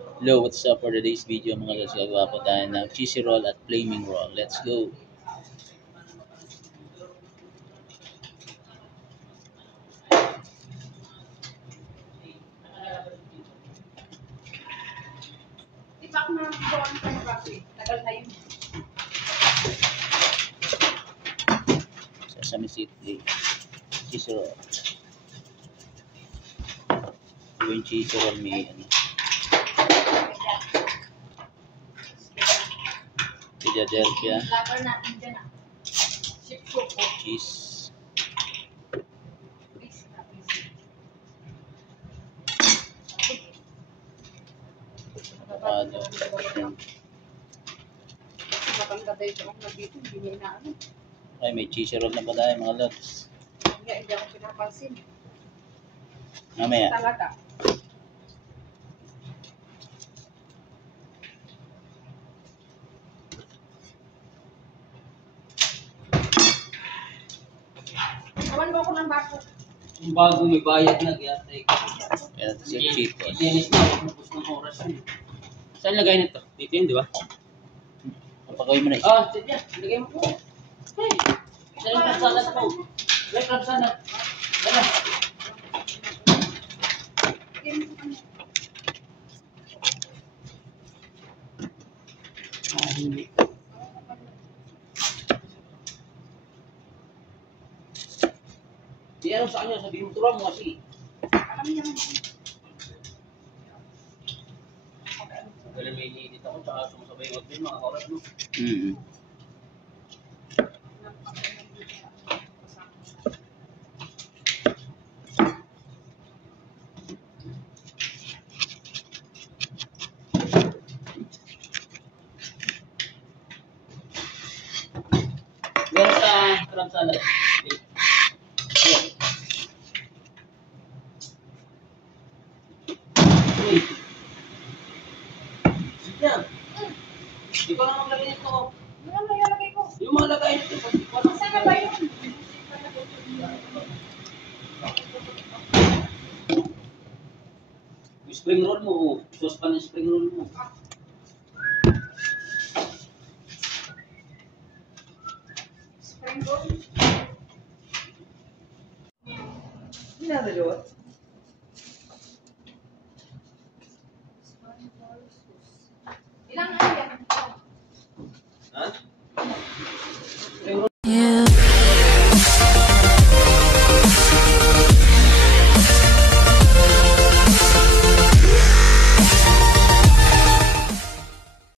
Hello, what's up for today's video mga lods? Gagawa po tayo ng cheesy roll at flaming roll. Let's go! Ipak na buwan ka na bakit? Tagal na yun. Sesame seed cheesy roll. Yung cheesy roll may Philadelphia Laban natin dyan ah. Ship ko po. cheese. Please. Avocado. Matang gabi ito ako nandito. Hindi niya inaano. Ay, may cheesy roll na ba tayo mga lods? Hindi ako pinapansin. Mamaya. Talaga. Awan mo ako ng bako. Yung bago may bayad na, kaya take. Yan ito si Cheetos. Dennis na, nabos ng oras yun. Saan lagay nito? Dito yun, di ba? Papakawin mo na isa. Ah, sige, lagay mo po. Hey, saan yung kapsalat po? Lagay kapsalat. Dala. Ah, hindi. Di ano sa kanya, sabihin mo, turuan mo kasi. Kami naman. Dahil may init ako, tsaka sumasabay yung hotel, mga oras mo. Meron sa crab salad. Yan. Uy. Yan. Ikaw na maglagay nito. Ano na ilalagay ko? Yung mga lagay nito. Saan na ba yun? Yung spring roll mo. Sauce pan yung spring roll mo. Spring roll? Ginadalot?